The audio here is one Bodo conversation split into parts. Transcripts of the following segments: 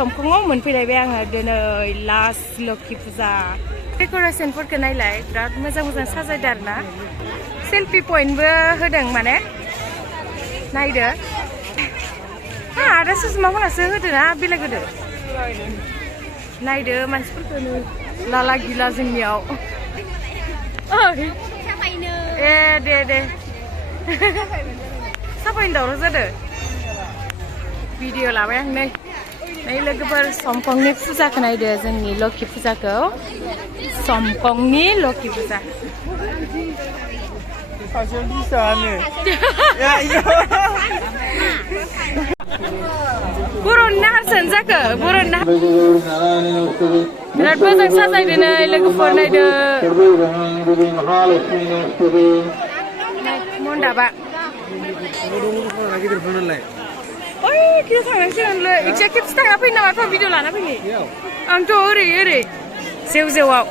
somkongआव मोनफैलायबाय आङो दिनै लास्ट lokhi puja डेक'रेसनफोरखौ नायलाय बिराद मोजां मोजां साजायदों आरोना सेल्फि पइन्टबो होदों माने नायदो आदा सुषमाफोरासो होदोना बेलेग होदो नायदो मानसिफोरखौनो लाला गिला जोंनियाव ए दे साफायनो दावराव जादों भिडिअ लाबाय आं नै लोगोफोर somkongनि फुजाखौ नायदो जोंनि lokhi फुजाखौ somkongनि lokhi फुजा बर'नि हारसान जाखो बर'नि बिराद मोजां साजायदो नै लोगोफोर नायदो मन्दाबा ओइ किया थांनांसिगोनलै इक्सा खेबसे थाङा फैनो नामा थ' भिडिअ लाना फैनि आंथ' ओरै जेवआव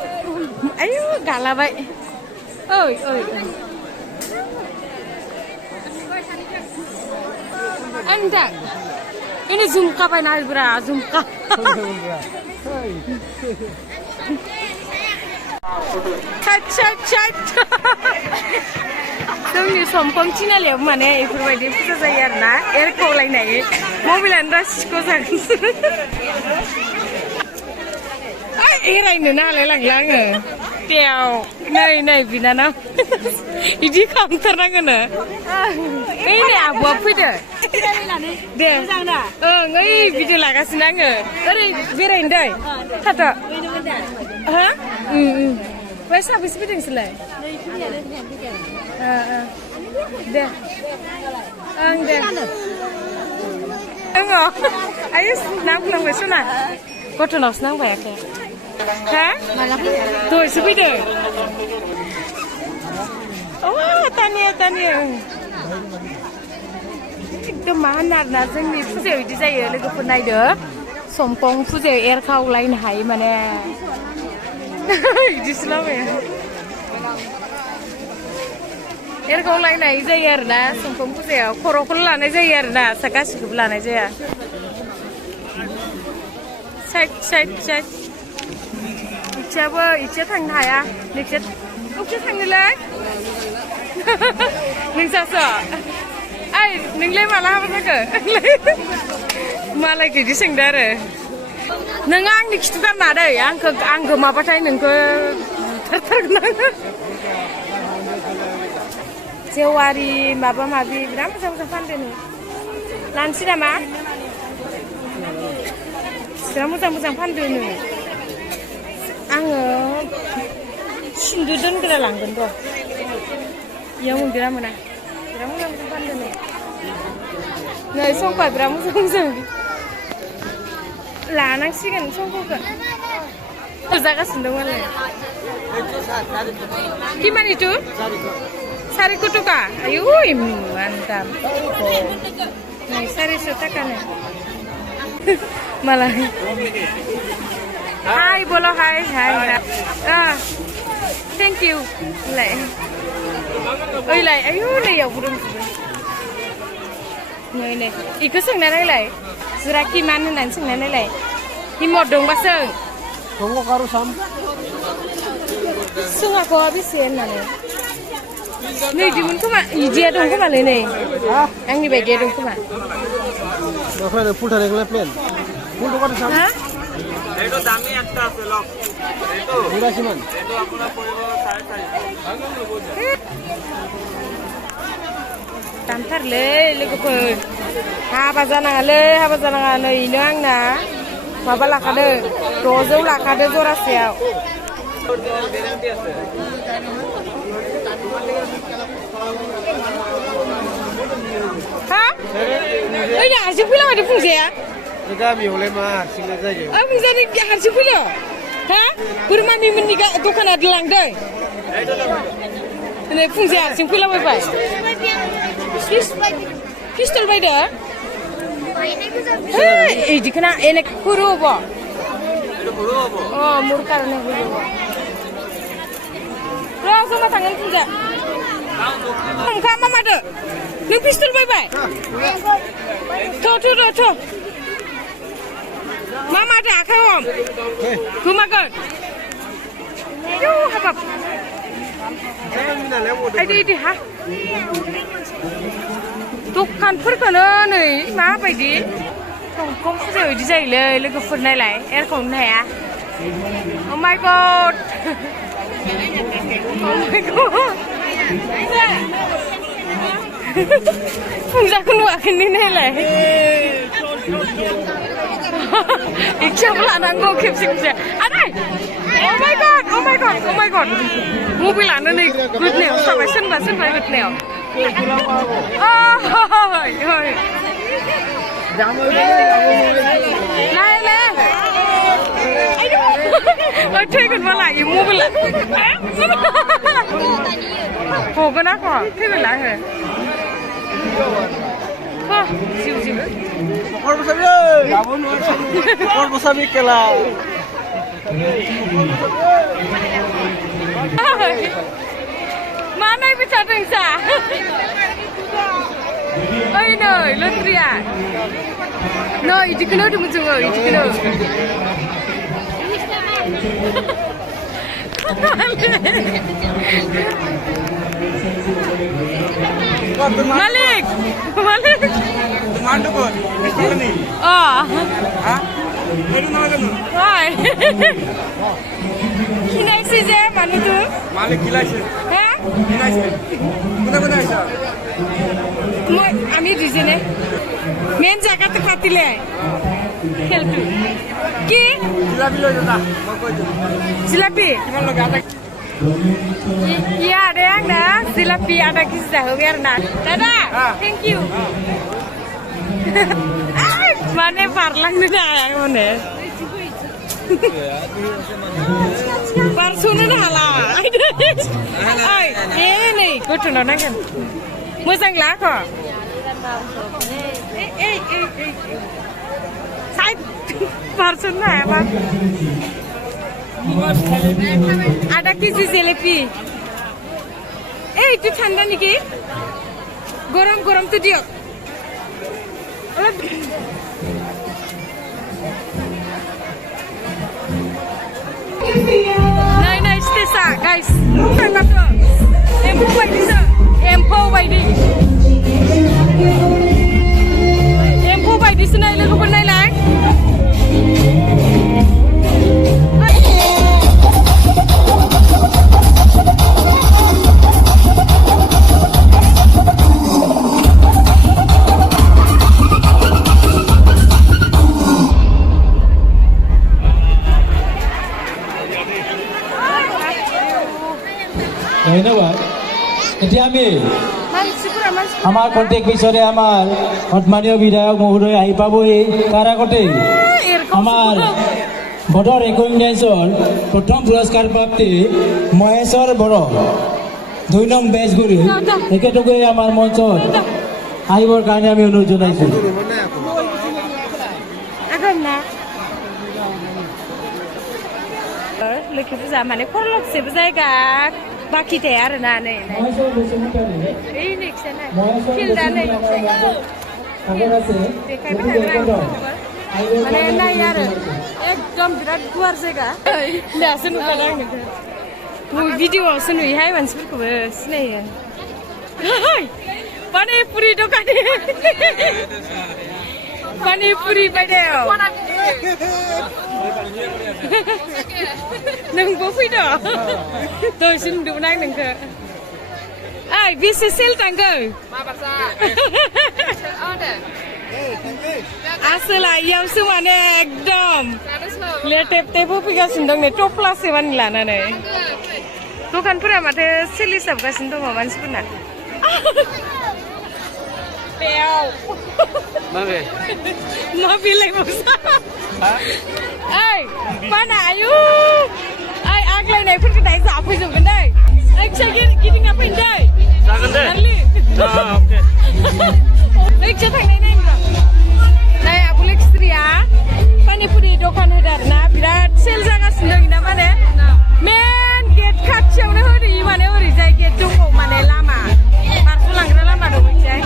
आयु गालाबाय ओइ नोंथां ini झुमका बायना होब्रा झुमका जोंनि somkong थिनालियाव माने बेफोरबायदि फुजा जायो आरोना एरखावलायनाय मबाइलानो रासिख' जागोन एरायनो नालाय लांला आङो देव नै बिनानाव बिदि खालामथारनांगोन ओइ नै आब'आ फैदो दे ओं ओइ भिडिअ लागासिनो आङो ओरै बेरायनो दै थाथ' हा ओमफ्राय साबेसे फैदों नोंसोरलाय दे ओं दे ओङो आयु नांफ्लांबाय सना गथ'नावसो नांबायाखै हा दहायसो फैदों तानिया एकदम मा होनो आरोना जोंनि फुजायाव बिदि जायो लोगोफोर नायदो somkong फुजायाव एरखावलायनो हायो माने बिदिसो लाबाया एरखावलायनाय जायो आरोना somkong फुजायाव खर'खौल' लानाय जायो आरोना गासिखौबो लानाय जाया साइड इथिया थांनो हाया नोंसोर थांनोलाय नोंसासो ओइ नोंलाय माला हाबा जाखो मालाय बिदि सोंदो आरो नोङो आंनि खिथु गारना दै आं गोमाबाथाय नोंखौ बुथारथारगोन आङो जेवारि माबा माबि बिराद मोजां फानदों लानोसै नामा बिराद मोजां फानदों आङो सिन्दुर दोनग्रा लांगोन र' इयाव मोनगोना मोना बिराद मोजां फानदों नै संखा बिराद मोजां लानांसिगोन संखौखौ जागासिनो दं मालाय किमान itu 400 taka ayu mantap nih 400 taka nih malah hai bolo hai thank you lại ơi lại ayu này ya burung này ikut soंनानै lại jura kiman होननानै सोंनानै lại himot dong ba soं dong karo sam soङाखौ बेसे होननानै नै दिमोन खोमा इदिया दं खोमालै नै आंनि बायदिया दं खोमा ओमफ्राय फुल थानायखौलाय प्लेन फुल दं कaro sam এটো দামি একটা আছে লক এটো পুরা কিমান এটো আপনার পড়িব 4.5 दामथारलै लोगोफोर हाबा जानाङा नै इनो आंना माबा लाखादो 600 लाखादो जरासेयाव हा ओइ हारसिं फैलाबायदो फुंजाया गामियावलाय मा हारसिंलाय जायो फुंजानि हारसिं फैल' हा बोरमानि मोननि दखाना लांदों नै फुंजाया हारसिं फैलाबायबाय पिस्तल बायदो इदिखोना एने खुरु हबो मुर कारने खुरु हबो र जमा थांगोन फुंजा थांखा मामादो नों पिस्तल बायबाय थ' मा माथो आखाइ हम गोमागोन आयौ हाबाब आयदि हा दखानफोरखौनो नै माबायदि समखं फुजायाव बिदि जायोलै लोगोफोर नायलाय एरखावनो हाया Oh my god Oh my god फुजाखौ नुवाखै नायलाय एक्जाम लानांगौ खेबसे खेबसे आदै Oh my god Oh my god Oh my god मबाइलानो नै गोदनायाव थाबाय सोरबा गोदनायाव नायलाय थैगोन मालाय मबाइला हगोन आख थैगोनला जिउ जिउ मा नायबाय थादों सा ओइ नै लट्रिया नै इदिखौनो होदोंमोन जोङो इदिखौनो मालिक खिनायसै जे मानुथु मालिक खिलाইছে হ্যাঁ खिलाইছে কোনে আইছা আমি দুজনে মেন জায়গাতে কাটিলে খেলতো কি জিলাপি লৈ যা মই কৈ দিম জিলাপি কিমান লগে আধা iya ada yang dah jilapi ada kisah biar nak dadah thank you mana parlang ni dah mana parsunan halah ay ini kau tunda nangan musang lah kau saya parsunan apa ada kisi jelebi itu ठंडा nih ki गरम tuh dia naik stesa guys tengok tuh empo baidi senai lagu pernah lah ধন্যবাদ এতিয়া আমি আমাৰ কণ্টেক্ট পিছৰে আমাৰ সন্মানীয় বিধায়ক মহোদয় আহি পাবহি তাৰ আগতে আমাৰ বতৰ ৰেকগনাইজৰ প্ৰথম পুৰস্কাৰ প্ৰাপ্তি মহেশ্বৰ বড়ো 2 নং বেচ গুৰি একেটুকুৰে আমাৰ মঞ্চত আহিবৰ কাৰণে আমি অনুৰোধ জনাইছোঁ lokhi puja mane korlokseबो जायगा बाखि थाया आरो ना नै এই নেক্সট না ফিল্ডা नै माने नाय आरो एकदम बिराद गुवार जायगा दासो नुखादों आं नोंखौ भिडिअआवसो नुयोहाय मानसिफोरखौबो सिनायो पानिपुरि दखानि पानिपुरि बायदायाव नोंबो फैदो दहायसो नुदोंमोन आं नोंखौ ओइ बेसे सेल थांगौ आसोला इयावसो माने एकदम लेटेप टेप होफैगासिनो दं नै टप्लासे मानि लानानै दखानफोरा माथो सोलिसाबगासिनो दङ मानसिफोरना बेयाव मा बिलाइबावसो ओइ पाना आयु ओइ आग्लायनायफोरखौ दायो जाफैजोबगोन दै ओइ फिसा गिदिंना फैनो दै जागोन दे अके ओइ फिसा थांनाय नायनो नाय आबुल एक्सट्रिया पानिपुरि दखान होदो आरोना बिराद सेल जागासिनो दं ना माने मेन गेट खाथियावनो होदो माने ओरैजाय गेट दङ माने लामा बारस'लांग्रा लामा दं ओरैजाय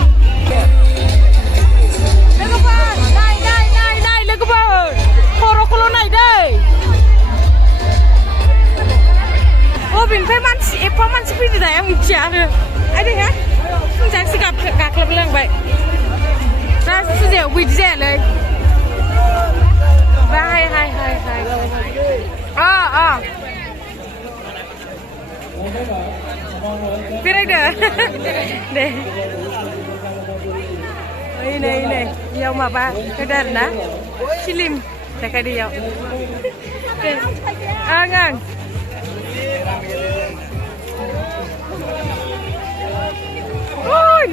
लोगोफोर नाय लोगोफोर खर' बबेनिफ्राय मानसि एफा मानसि फैदो दा आं मिथिया आरो आइदैहा फुंजासो गाख्लाबलांबाय दा फुजायाव बिदि जायालै हाय हाय हाय हाय बेरायदो दे नै इयाव माबा होदो आरोना फिल्म देखायदो इयाव आं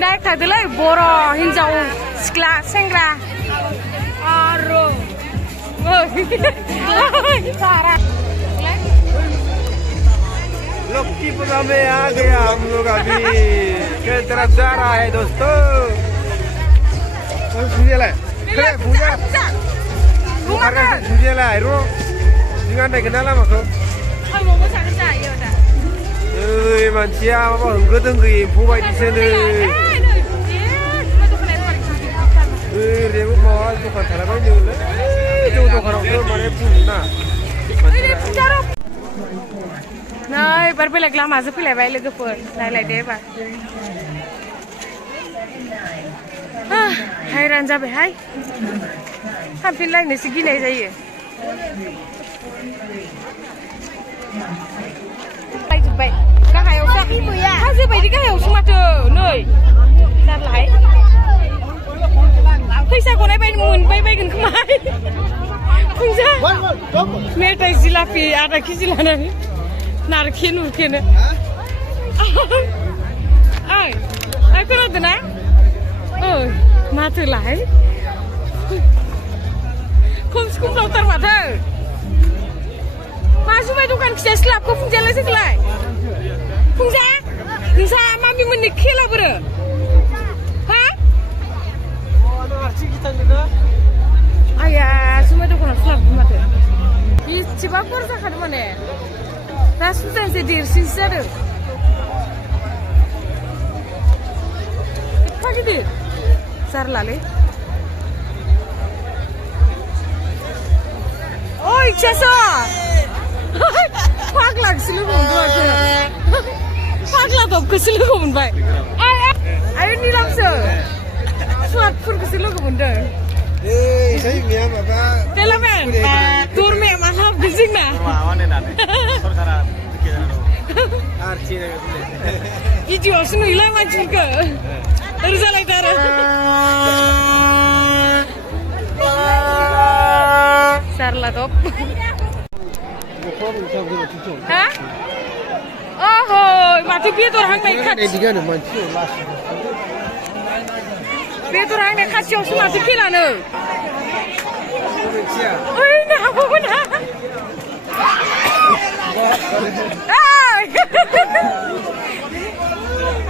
नायखादोलै बर' हिनजाव सिख्ला सेंग्रा आरो लोकी पूजा में आ गया हम लोग अभी के तरफ जा रहा है दोस्तों पूजा ला पूजा पूजा ला रो dengan naik kenal lah maksud manusia apa gedeng empu bayi sini regu mau tukar tharabai dulu itu tukar orang mana punya नै बार बेलेग लामाजों फैलायबाय लोगोफोर नायलायदो एबार हायरान जाबायहाय हामफिनलायनोसो गिनाय जायो लायजोब्बाय गाहायावसो हाजो बायदि गाहायावसो माथो नै जारलाहाय फैसा गनाय बायदि मोनबाय बायगोन खोमा फुंजा मेथाइ जिलापि आधा केजि लानानै नारखे नुरखेनो ओइ खोनादों ना ओइ माथोलाय खमसे खमलावथार माथो मा जुमाय दखान खिथासो लाबखौ फुंजायालाय जोंखौलाय फुंजा नोंसा मामिमोननि खेला बोरो हा आया जुमाय दखानावसो लाबगोन माथो इसेबा खरसा जाखादों माने दा सुजानसो देरसिनसो जादों एफा गिदिर जारलालै ओइ इच्छासो फाग्लाखौसो लोगो मोनदों माथो फाग्ला दबखौसो लोगो मोनबाय आयु निलामसो सुवादफोरखौसो लोगो मोनदों Kelamen, turme mahal bisingna. Video sunu hilang macam ke? Terus tara. Sarla top. Hah? Oh, mati biar orang naik kat. Biar orang naik kat jauh mati kilanu. Oi, nah apa benar?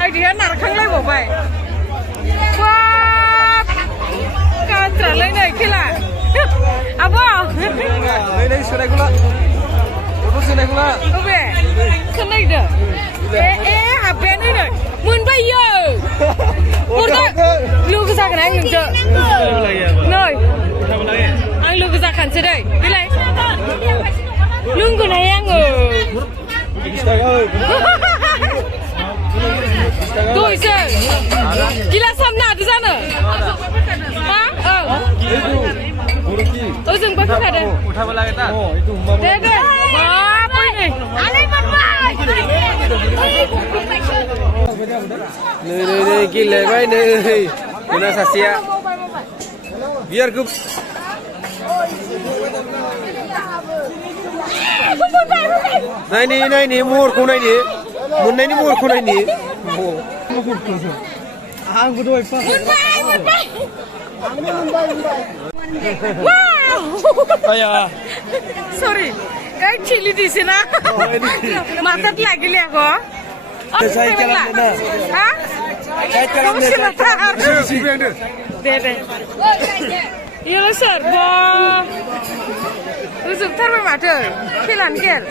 Ai dia narkang lai bobai. Wah, kantra lai nai kila. Apa? Lai sudah gula. Apa sudah gula? Oke, kenai dah. Apa ni dah? Mun bayo. Urut, lu kesakan angin je. Noi. Ang lu kesakan sedai. Bilai. Nunggu nayang Tuh ise. Gila samna di sana. Hah? Oh, jeng bagus ada. उठा बोला kita. Itu Deh. Apa ini? Alai bapak. Nih gila baik nih. Guna sasia. Biar ke Nai ni mur ko nai ni. Mun nai ni mur ko nai ni. Ang ko doi pa. Wow. Ayah. Sorry. Kai chili di sini. Matat lagi lihat ko. Saya kalam na. Hah? Saya kalam na. Deh. Iya sir, boh. Usuk thar mai mata. Kilan ker.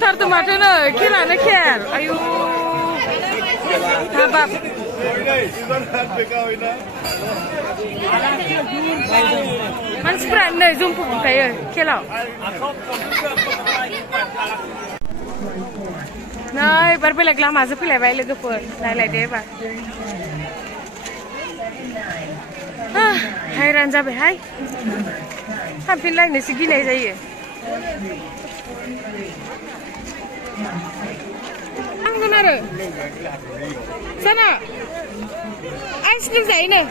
Thar tu mata na. Kilan ker. Ayu. Habab. मानसिफोरा नै जुमफु बुंखायो खेलाव नै एबार बेलेग लामाजों फैलायबाय लोगोफोर नायलायदो एबार हायरान जाबायहाय हाबफिनलायनोसो गिनाय जायो थांगोन आरो जाना आइसक्रिम जायोनो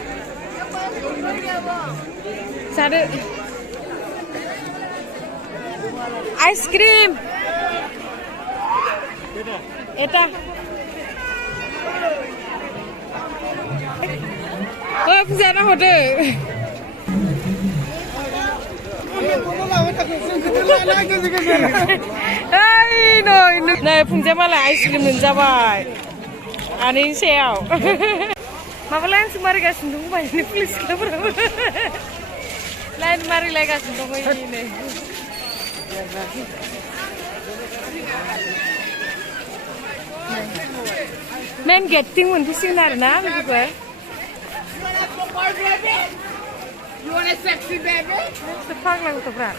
जादो ice cream eta fuzana hodo ai no fungja mala ice cream मोनजाबाय आनैनि सायाव माबा लाइन मारिगासिनो दं बायनो पुलिस क्लाबफोराव लाइन मारिलायगासिनो दं इदिनो मेन गेटिं मोनफैसिगोन आरो ना लोगोफोर फाग्ला गथ'फ्रा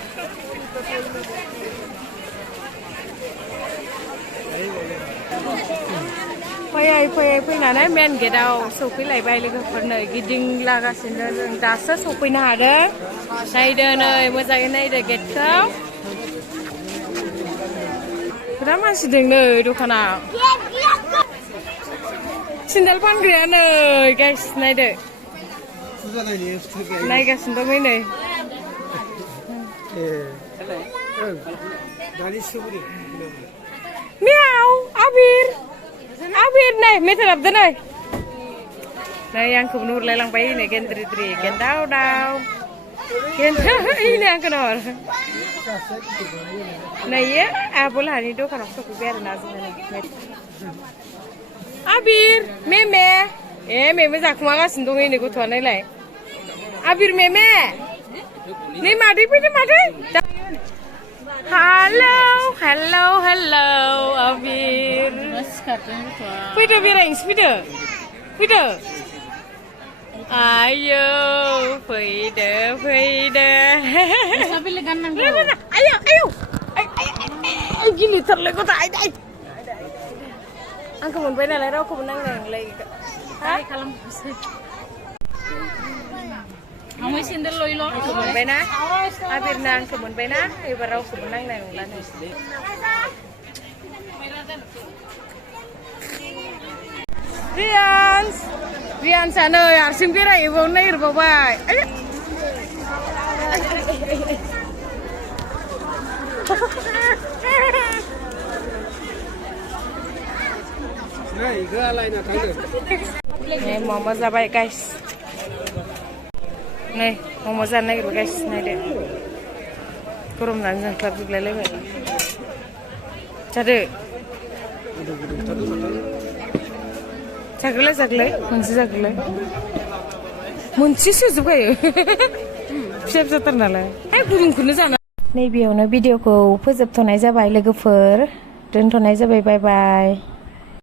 फैयै फैयै फैनानै मेन गेटआव सौफैलायबाय लोगोफोर नै गिदिंलागासिनो जों दासो सौफैनो हादों नायदो नै मोजाङै नायदो गेटखौ बिराद मानसि दं नै दखानाव सिन्देल फानग्राया नै गाइस नायदो नायगासिनो दं नै मियाव आबिर आबिर नै मेथाइ लाबोदो नै आंखौबो नुहुरलायलांबाय नै गेन्द्रिद्रि गेन्दाव दाव गेन्दाव नै आंखौ नुहुर नै आब'लाहानि दखानाव सफैबाय आरो ना जोङो आबिर मेमे मेमे जाखुमागासिनो दं नै गथ'आ नायलाय आबिर मेमे नै मादै फैदो मादै हेलौ हेलौ हेलौ आबिर फैदो बेरायनोसै फैदो फैदो आयौ फैदो फैदो आयौ आयौ गिलिथारलै गथ' आय आंखौ मोनबाय नालाय रावखौबो नांलाय नोंलाय खालामसै आंबो सेन्देल लइल' मोनबायना आबिरना आंखौ मोनबायना एबार रावखौबो नांनाय नंला नोंसोर रियान्सआ नै हारसिं बेरायहैबावनो नागिरबावबाय मम' जाबाय गाइस नै मम' जानो नागिरबाय गाइस नायदो गरम जानो जोंख्लाबजोबलायलायबाय जादो जागोलाय जागोलाय मोनसे जागोलाय मोनसे सोजोबखायो फिसा फिसाथार नालाय गुदुंखौनो जाना नैबेयावनो भिडिअखौ फोजोबथ'नाय जाबाय लोगोफोर दोनथ'नाय जाबाय बाय बाय